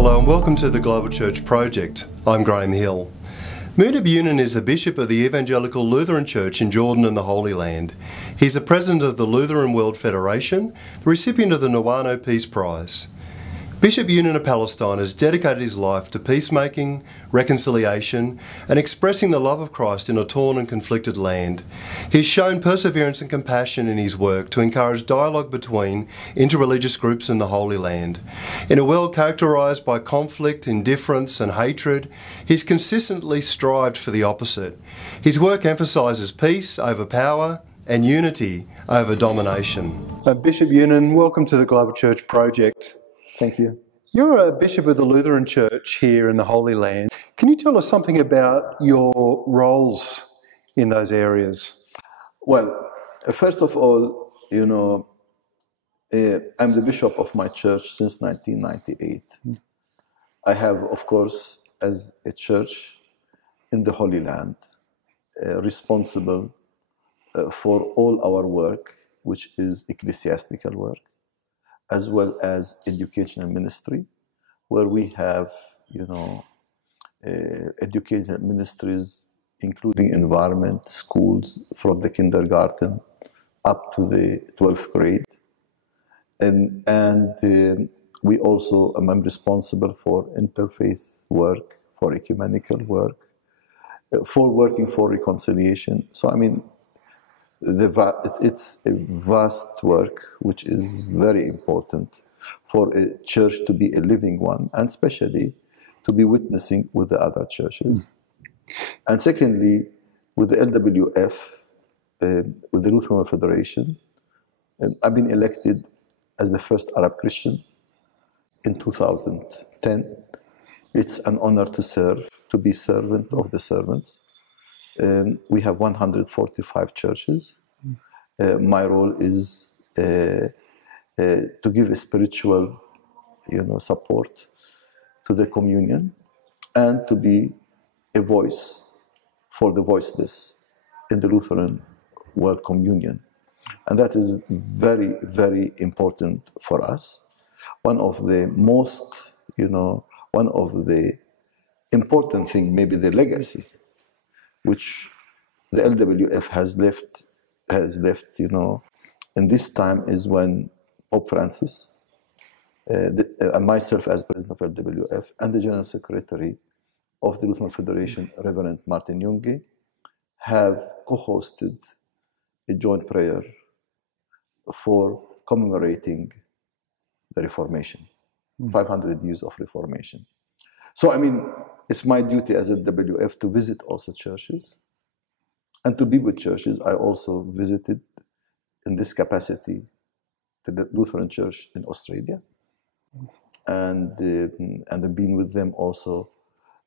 Hello and welcome to the GlobalChurch project. I'm Graham Hill. Munib Younan is the Bishop of the Evangelical Lutheran Church in Jordan and the Holy Land. He's the President of the Lutheran World Federation, the recipient of the Nuano Peace Prize. Bishop Younan of Palestine has dedicated his life to peacemaking, reconciliation, and expressing the love of Christ in a torn and conflicted land. He's shown perseverance and compassion in his work to encourage dialogue between interreligious groups in the Holy Land. In a world characterised by conflict, indifference, and hatred, he's consistently strived for the opposite. His work emphasises peace over power and unity over domination. Bishop Younan, welcome to the GlobalChurch project. Thank you. You're a bishop of the Lutheran Church here in the Holy Land. Can you tell us something about your roles in those areas? Well, first of all, I'm the bishop of my church since 1998. I have, of course, as a church in the Holy Land, responsible for all our work, which is ecclesiastical work, as well as educational ministry, where we have, educational ministries, including environment, schools, from the kindergarten up to the 12th grade. And we also, I'm responsible for interfaith work, for ecumenical work, for working for reconciliation. So, it's a vast work which is very important for a church to be a living one, and especially to be witnessing with the other churches. And secondly, with the LWF, with the Lutheran Federation, I've been elected as the first Arab Christian in 2010. It's an honor to serve, to be servant of the servants. We have 145 churches. My role is to give a spiritual, support to the communion, and to be a voice for the voiceless in the Lutheran World Communion. And that is very, very important for us. One of the most, one of the important things, maybe the legacy, which the LWF has left, in this time, is when Pope Francis, and myself as President of LWF, and the General Secretary of the Lutheran Federation, Reverend Martin Junge, have co-hosted a joint prayer for commemorating the Reformation, 500 years of Reformation. So, it's my duty as a WF to visit also churches and to be with churches. I also visited in this capacity the Lutheran Church in Australia, and I've been with them also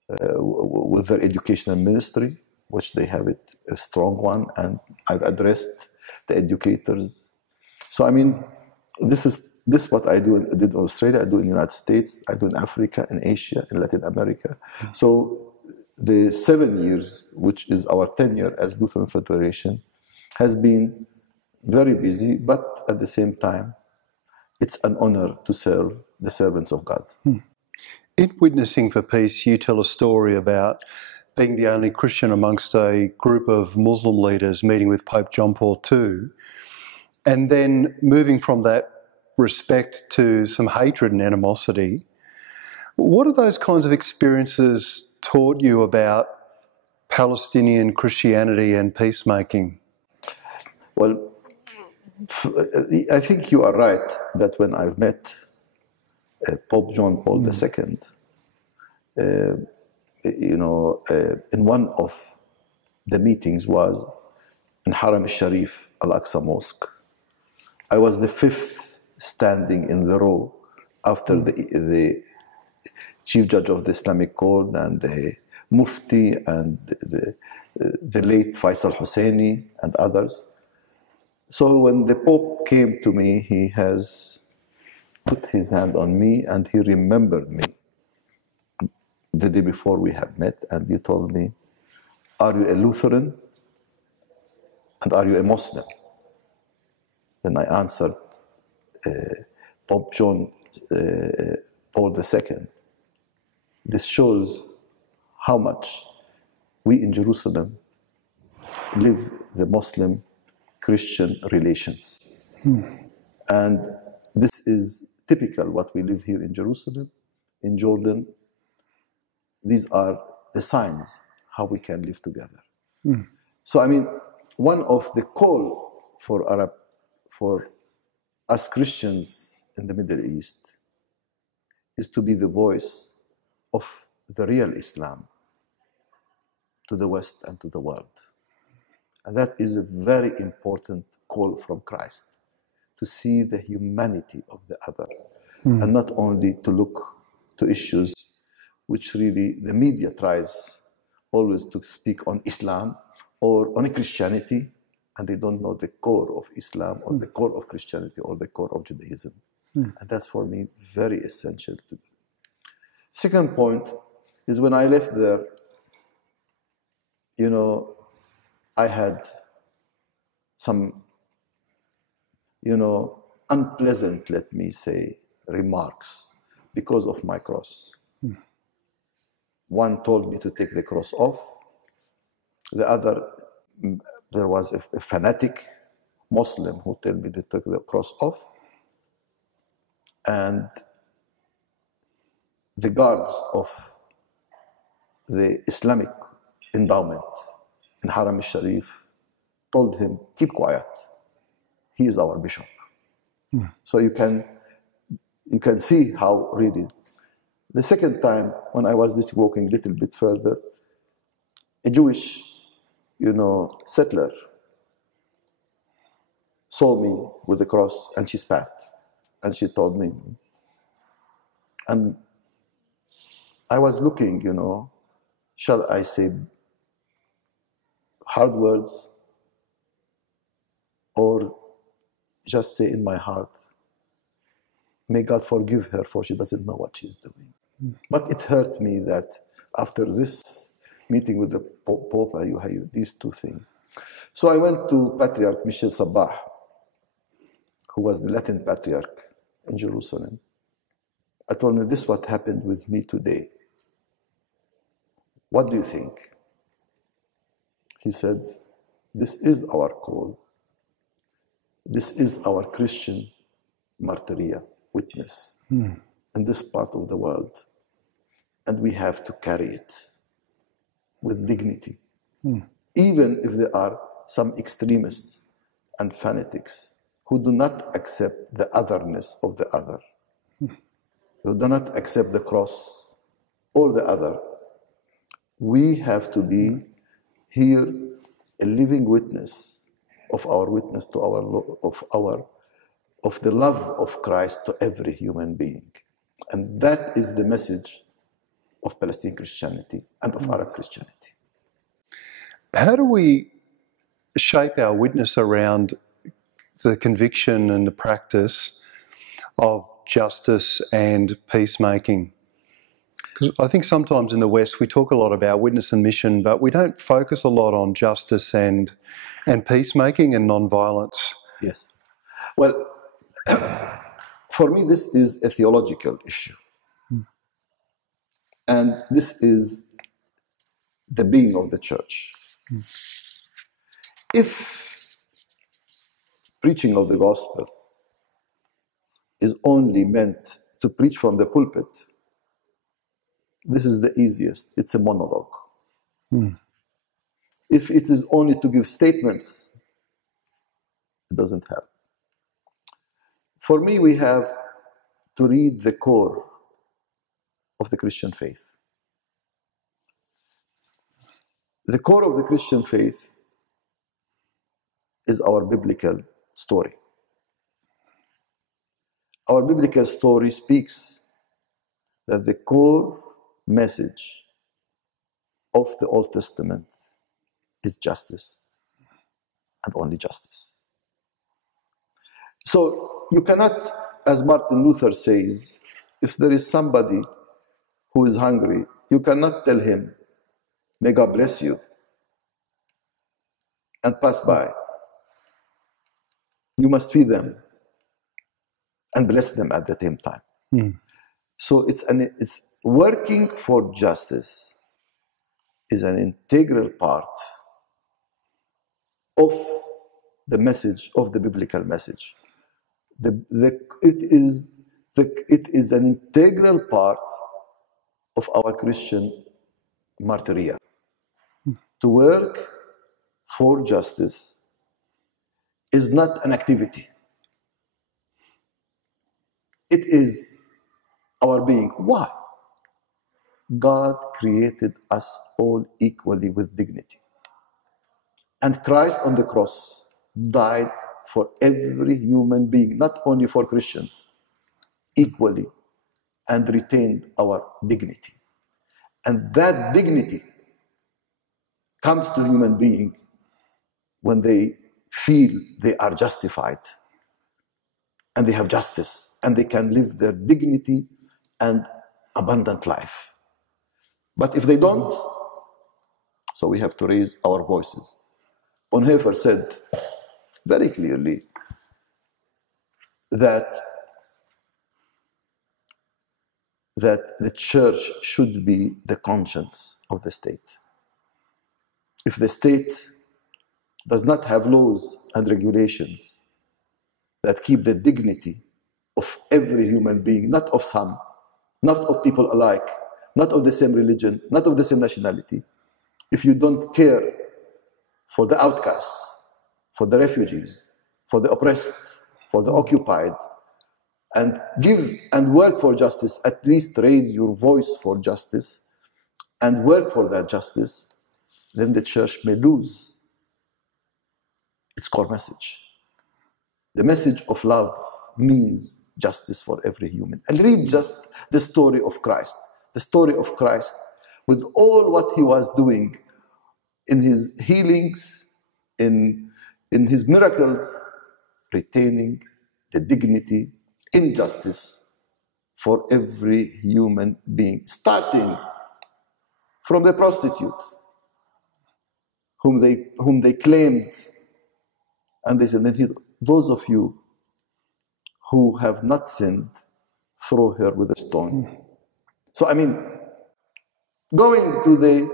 with their educational ministry, which they have a strong one, and I've addressed the educators. So, this is what I did in Australia, I do in the United States, I do in Africa, in Asia, in Latin America. So the 7 years, which is our tenure as Lutheran Federation, has been very busy, but at the same time, it's an honor to serve the servants of God. In Witnessing for Peace, you tell a story about being the only Christian amongst a group of Muslim leaders meeting with Pope John Paul II, and then moving from that respect to some hatred and animosity. What have those kinds of experiences taught you about Palestinian Christianity and peacemaking? Well, I think you are right that when I've met Pope John Paul II, in one of the meetings was in Haram al-Sharif, Al-Aqsa Mosque. I was the fifth standing in the row after the Chief Judge of the Islamic Court and the Mufti and the late Faisal Husseini and others. So when the Pope came to me, he has put his hand on me and he remembered me the day before we had met, and he told me, "Are you a Lutheran and are you a Muslim?" Then I answered, Pope John Paul II this shows how much we in Jerusalem live the Muslim-Christian relations. And this is typical what we live here in Jerusalem, in Jordan. These are the signs how we can live together. So I mean, one of the call for us Christians in the Middle East is to be the voice of the real Islam to the West and to the world. And that is a very important call from Christ, to see the humanity of the other, and not only to look to issues which really the media tries always to speak on Islam or on Christianity, and they don't know the core of Islam or the core of Christianity or the core of Judaism. And that's for me very essential to do. Second point is when I left there, I had some, unpleasant, let me say, remarks because of my cross. One told me to take the cross off. The other, there was a fanatic Muslim who told me to take the cross off. And the guards of the Islamic endowment in Haram al-Sharif told him, keep quiet. He is our bishop. So you can see how really. The second time, when I was just walking a little bit further, a Jewish, settler saw me with the cross and she spat and she told me. And I was looking, shall I say hard words or just say in my heart, may God forgive her for she doesn't know what she's doing. But it hurt me that after this meeting with the Pope, you have these two things. So I went to Patriarch Michel Sabah, who was the Latin Patriarch in Jerusalem. I told him, this is what happened with me today. What do you think? He said, this is our call. This is our Christian martyria, witness, in this part of the world. And we have to carry it with dignity. Even if there are some extremists and fanatics who do not accept the otherness of the other, who do not accept the cross or the other, we have to be here a living witness of our witness to of the love of Christ to every human being. And that is the message of Palestinian Christianity and of Arab Christianity. How do we shape our witness around the conviction and the practice of justice and peacemaking? Because I think sometimes in the West we talk a lot about witness and mission, but we don't focus a lot on justice and peacemaking and non-violence. Yes. Well, for me this is a theological issue. And this is the being of the church. If preaching of the gospel is only meant to preach from the pulpit, this is the easiest. It's a monologue. If it is only to give statements, it doesn't help. For me, we have to read the core of the Christian faith. The core of the Christian faith is our biblical story. Our biblical story speaks that the core message of the Old Testament is justice and only justice. So you cannot, as Martin Luther says, if there is somebody who is hungry, you cannot tell him, may God bless you, and pass by. You must feed them and bless them at the same time. So it's working for justice is an integral part of the message, of the biblical message. It is an integral part of our Christian martyria. To work for justice is not an activity. It is our being. Why? God created us all equally with dignity. And Christ on the cross died for every human being, not only for Christians, equally, and retained our dignity. And that dignity comes to human being when they feel they are justified and they have justice and they can live their dignity and abundant life. But if they don't, so we have to raise our voices. Bonhoeffer said very clearly that the church should be the conscience of the state. If the state does not have laws and regulations that keep the dignity of every human being, not of some, not of people alike, not of the same religion, not of the same nationality, if you don't care for the outcasts, for the refugees, for the oppressed, for the occupied, and give and work for justice, at least raise your voice for justice and work for that justice, then the church may lose its core message. The message of love means justice for every human. And read just the story of Christ. The story of Christ with all what he was doing in his healings, in his miracles, retaining the dignity in justice for every human being, starting from the prostitute whom they claimed, and they said, those of you who have not sinned, throw her with a stone. So I mean, going to the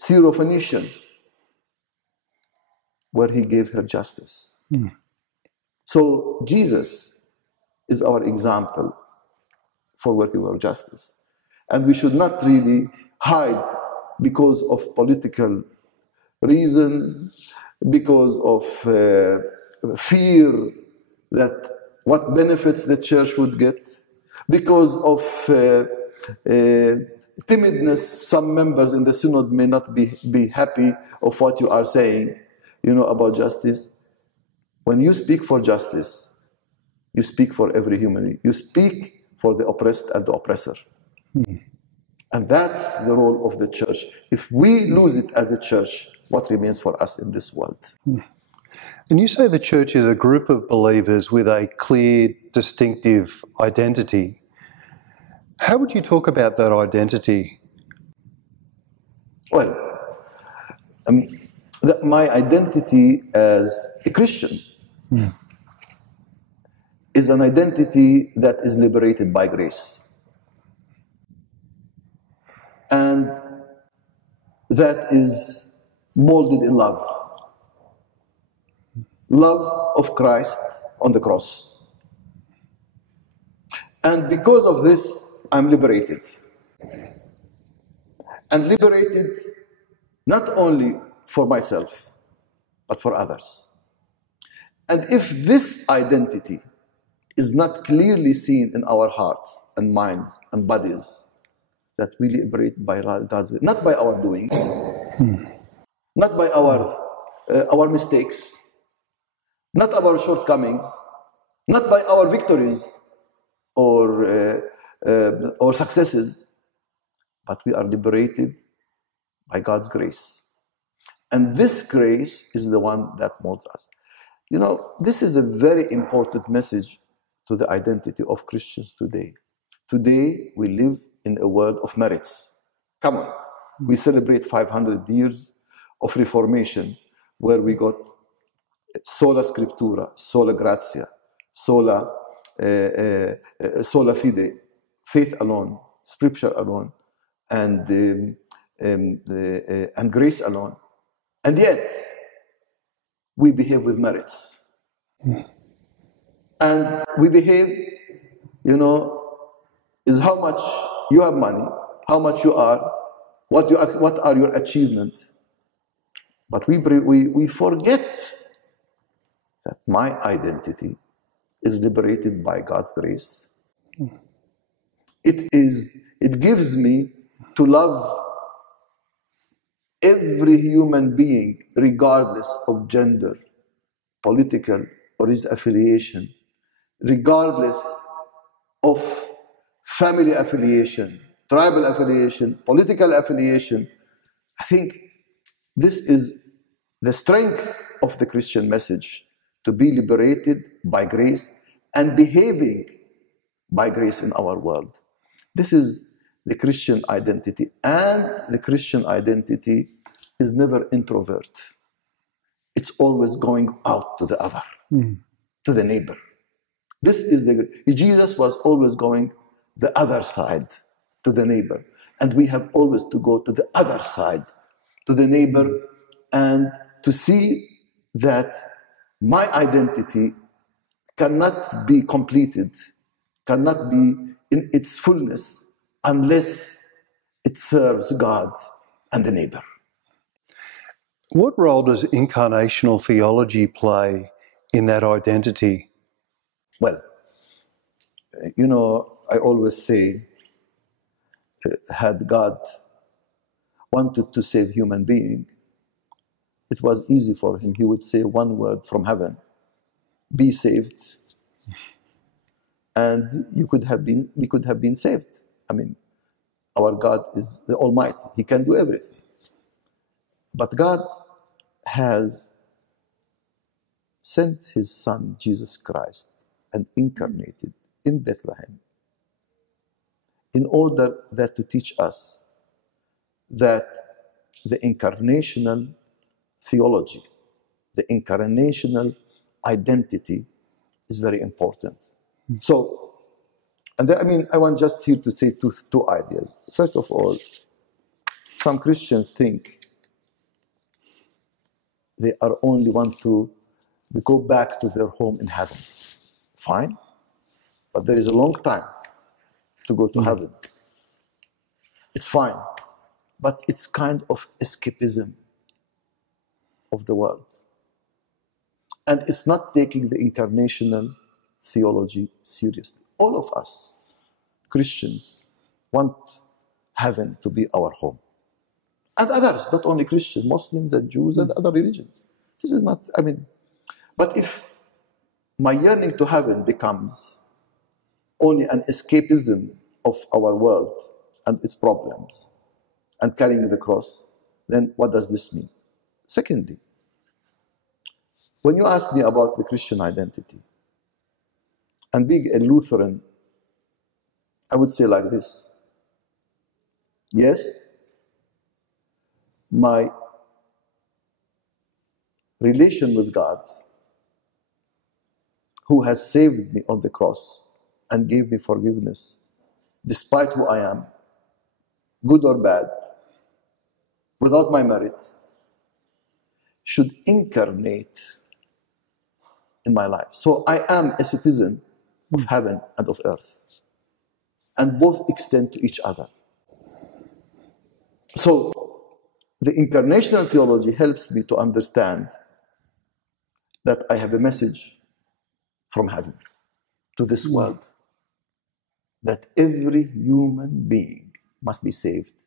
Syrophoenician, where he gave her justice. So Jesus is our example for working for justice. And we should not really hide because of political reasons, because of fear that what benefits the church would get, because of timidness. Some members in the synod may not be happy of what you are saying, about justice. When you speak for justice, you speak for every human being. You speak for the oppressed and the oppressor. And that's the role of the church. If we lose it as a church, what remains for us in this world? And you say the church is a group of believers with a clear, distinctive identity. How would you talk about that identity? Well, my identity as a Christian is an identity that is liberated by grace. And that is molded in love. Love of Christ on the cross. And because of this, I'm liberated. And liberated not only for myself, but for others. And if this identity is not clearly seen in our hearts and minds and bodies, that we liberate by God's will, not by our doings, not by our mistakes, not our shortcomings, not by our victories or successes, but we are liberated by God's grace. And this grace is the one that molds us. This is a very important message to the identity of Christians today. Today, we live in a world of merits. Come on, we celebrate 500 years of Reformation, where we got sola scriptura, sola gratia, sola fide, faith alone, scripture alone, and grace alone. And yet, we behave with merits. And we behave, is how much you have money, how much you are, what are your achievements. But we forget that my identity is liberated by God's grace. It gives me to love every human being, regardless of gender, political, or his affiliation, regardless of family affiliation, tribal affiliation, political affiliation. I think this is the strength of the Christian message, to be liberated by grace and behaving by grace in our world. This is the Christian identity, and the Christian identity is never introvert. It's always going out to the other, to the neighbor. Jesus was always going the other side, to the neighbor. And we have always to go to the other side, to the neighbor, and to see that my identity cannot be completed, cannot be in its fullness, unless it serves God and the neighbor. What role does incarnational theology play in that identity? Well, I always say, had God wanted to save human being, it was easy for him. He would say one word from heaven, be saved, and we could have been saved. I mean, our God is the Almighty. He can do everything. But God has sent his Son, Jesus Christ, and incarnated in Bethlehem in order that to teach us that the incarnational theology, the incarnational identity is very important. So, I want just here to say two ideas. First of all, some Christians think they are only want to go back to their home in heaven. Fine, but there is a long time to go to heaven. It's fine, but it's kind of escapism of the world. And it's not taking the incarnational theology seriously. All of us, Christians, want heaven to be our home. And others, not only Christians, Muslims and Jews and other religions. This is not, but if my yearning to heaven becomes only an escapism of our world and its problems and carrying the cross, then what does this mean? Secondly, when you ask me about the Christian identity, and being a Lutheran, I would say like this. Yes, my relation with God, who has saved me on the cross and gave me forgiveness, despite who I am, good or bad, without my merit, should incarnate in my life. So I am a citizen of heaven and of earth, and both extend to each other. So the incarnational theology helps me to understand that I have a message from heaven to this world, that every human being must be saved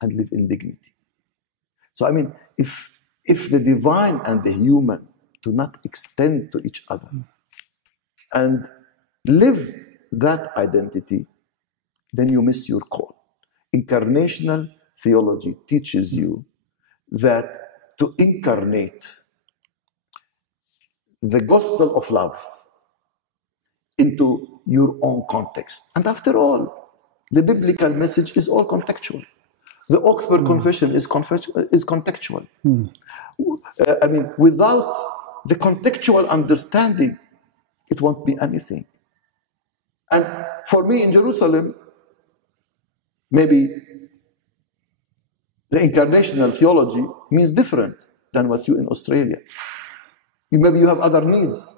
and live in dignity. So if the divine and the human do not extend to each other and live that identity, then you miss your call. Incarnational theology teaches you that to incarnate the gospel of love into your own context. And after all, the biblical message is all contextual. The Oxford Confession is contextual. Without the contextual understanding, it won't be anything. And for me in Jerusalem, Maybe the incarnational theology means different than what you in Australia. Maybe you have other needs.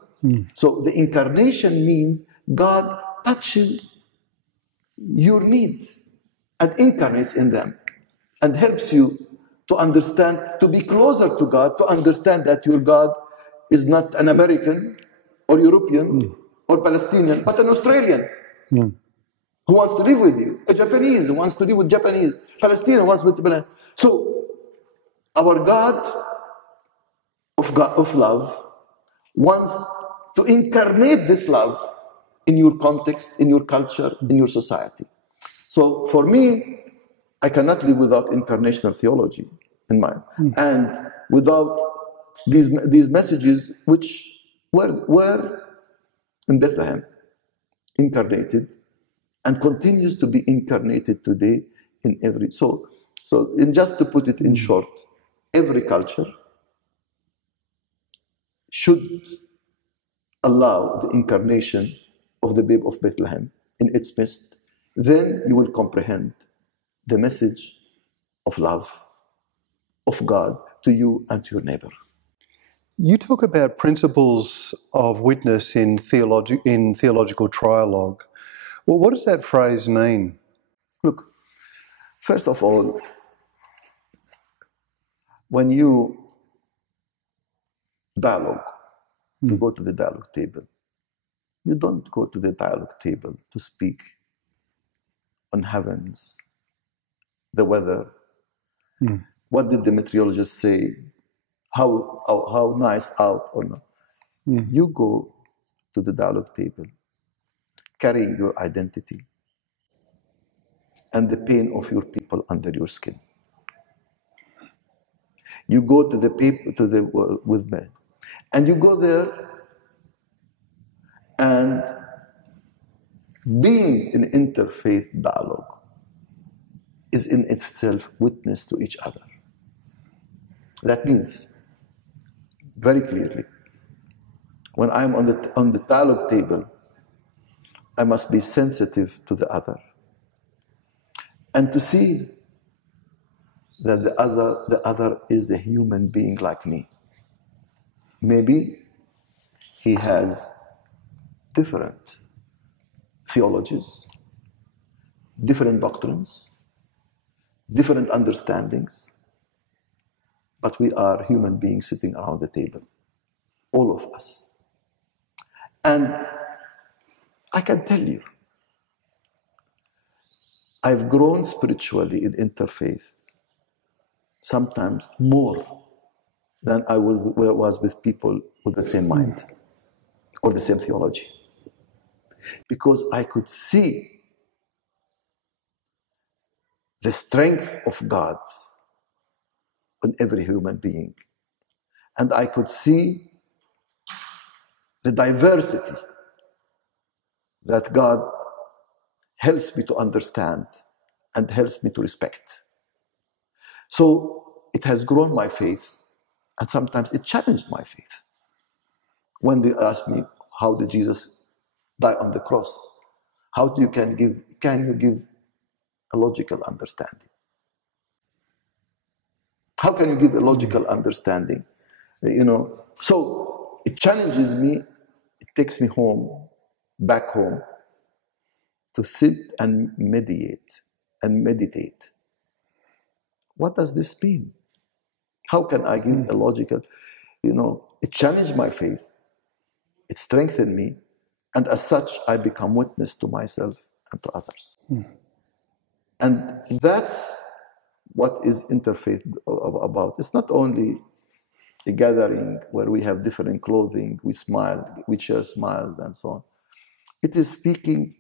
So the incarnation means God touches your needs and incarnates in them and helps you to understand, to be closer to God, to understand that your God is not an American or European or Palestinian, but an Australian who wants to live with you, a Japanese who wants to live with Japanese, Palestinian who wants to live with Palestinian. So our God of love wants to incarnate this love in your context, in your culture, in your society. So for me, I cannot live without incarnational theology in mind, and without these messages which were in Bethlehem, incarnated, and continues to be incarnated today in every. So just to put it in short, every culture should allow the incarnation of the babe of Bethlehem in its midst. Then you will comprehend the message of love of God to you and to your neighbor. You talk about principles of witness in theological trialogue. Well, what does that phrase mean? Look, first of all, when you dialogue, you go to the dialogue table. You don't go to the dialogue table to speak on heavens, the weather. What did the meteorologist say? How nice out or not? You go to the dialogue table, carrying your identity and the pain of your people under your skin. You go to the people with me, and you go there, and being in interfaith dialogue is in itself witness to each other. That means, very clearly, when I'm on the dialogue table, I must be sensitive to the other and to see that the other is a human being like me. Maybe he has different theologies, different doctrines, different understandings, but we are human beings sitting around the table, all of us. And I can tell you, I've grown spiritually in interfaith, sometimes more than I was with people with the same mind or the same theology. Because I could see the strength of God in every human being. And I could see the diversity that God helps me to understand and helps me to respect. So it has grown my faith, and sometimes it challenged my faith. When they ask me, how did Jesus die on the cross? Can you give a logical understanding? How can you give a logical understanding? So it challenges me, it takes me home, back home, to sit and meditate. What does this mean? How can I give a logical, it challenged my faith, it strengthened me, and as such, I become witness to myself and to others. And that's what is interfaith about. It's not only a gathering where we have different clothing, we smile, we share smiles and so on. It is speaking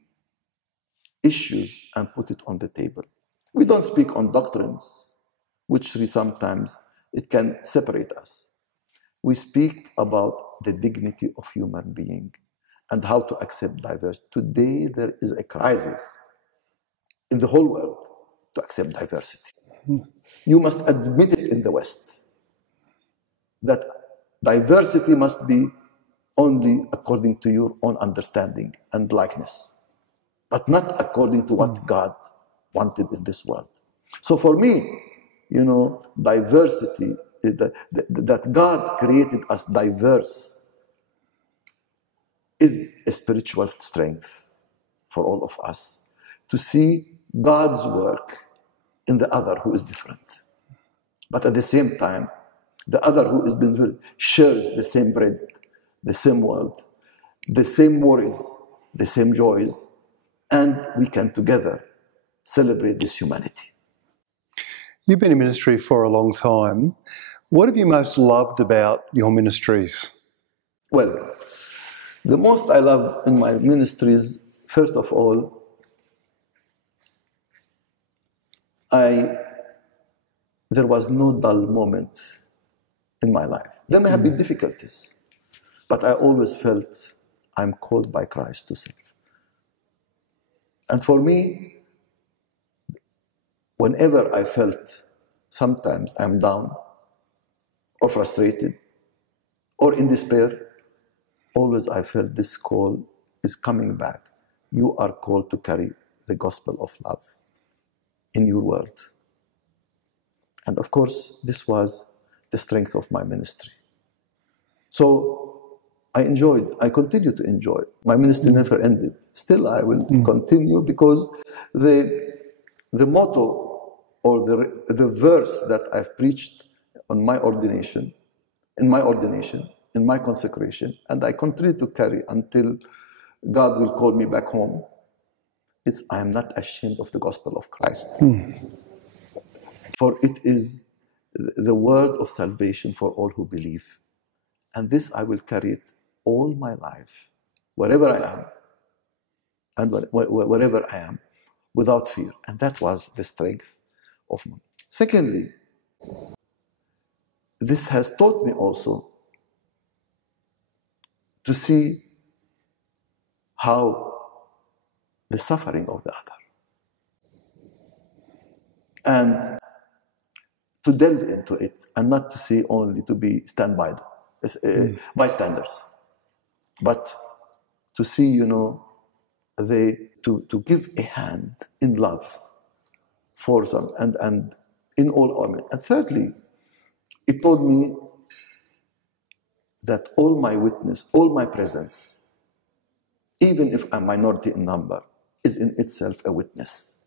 issues and put it on the table. We don't speak on doctrines, which sometimes it can separate us. We speak about the dignity of human being and how to accept diversity. Today there is a crisis in the whole world to accept diversity. You must admit it in the West, that diversity must be only according to your own understanding and likeness, but not according to what God wanted in this world. So for me, diversity, that God created us diverse, is a spiritual strength for all of us, to see God's work in the other who is different. But at the same time, the other who is different shares the same bread, the same world, the same worries, the same joys, and we can together celebrate this humanity. You've been in ministry for a long time. What have you most loved about your ministries? Well, the most I loved in my ministries, first of all, there was no dull moment in my life. There may have been difficulties, but I always felt I'm called by Christ to save. And for me, whenever I felt sometimes I'm down or frustrated or in despair, always I felt this call is coming back. You are called to carry the gospel of love in your world. And of course, this was the strength of my ministry. So I continue to enjoy. My ministry never ended. Still, I will continue, because the motto or the verse that I've preached in my ordination, in my consecration, and I continue to carry until God will call me back home, is I am not ashamed of the gospel of Christ. For it is the word of salvation for all who believe. And this I will carry it all my life, wherever I am, and wherever I am, without fear. And that was the strength of me. Secondly, this has taught me also to see how the suffering of the other, and to delve into it, and not to see only to be bystanders, but to see, to give a hand in love for them, and in all honor. And thirdly, it told me that all my witness, all my presence, even if I'm minority in number, is in itself a witness.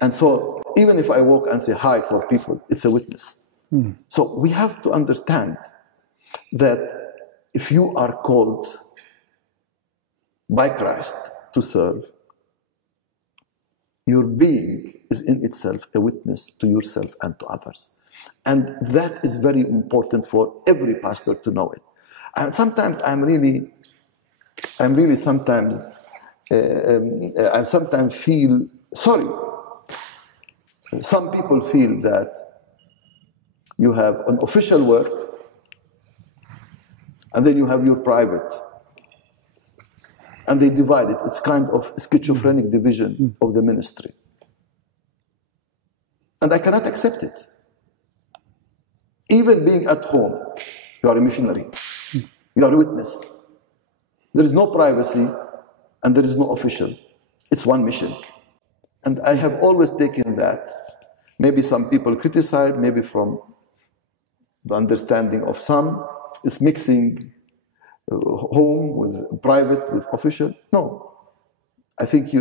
And so, even if I walk and say hi for people, it's a witness. So we have to understand that if you are called by Christ to serve, your being is in itself a witness to yourself and to others. And that is very important for every pastor to know it. And sometimes I sometimes feel sorry. Some people feel that you have an official work, and then you have your private, and they divide it. It's kind of a schizophrenic division of the ministry. And I cannot accept it. Even being at home, you are a missionary. You are a witness. There is no privacy, and there is no official. It's one mission. And I have always taken that. Maybe some people criticize, maybe from the understanding of some, is mixing home with private, with official. No. I think,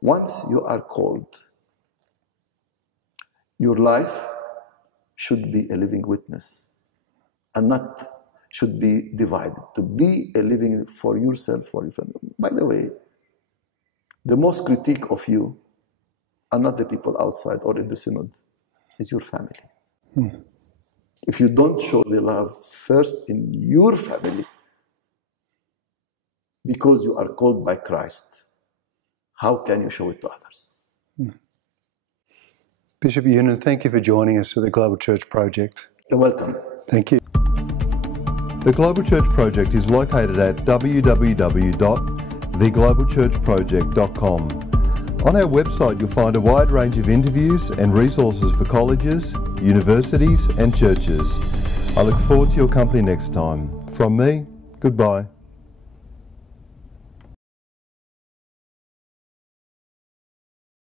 once you are called, your life should be a living witness, and not should be divided. To be a living for yourself, for your family. By the way, the most critique of you are not the people outside or in the synod, it's your family. If you don't show the love first in your family, because you are called by Christ, how can you show it to others? Bishop Younan, thank you for joining us at the Global Church Project. You're welcome. Thank you. The Global Church Project is located at www.theglobalchurchproject.com. On our website, you'll find a wide range of interviews and resources for colleges, universities and churches. I look forward to your company next time. From me, goodbye.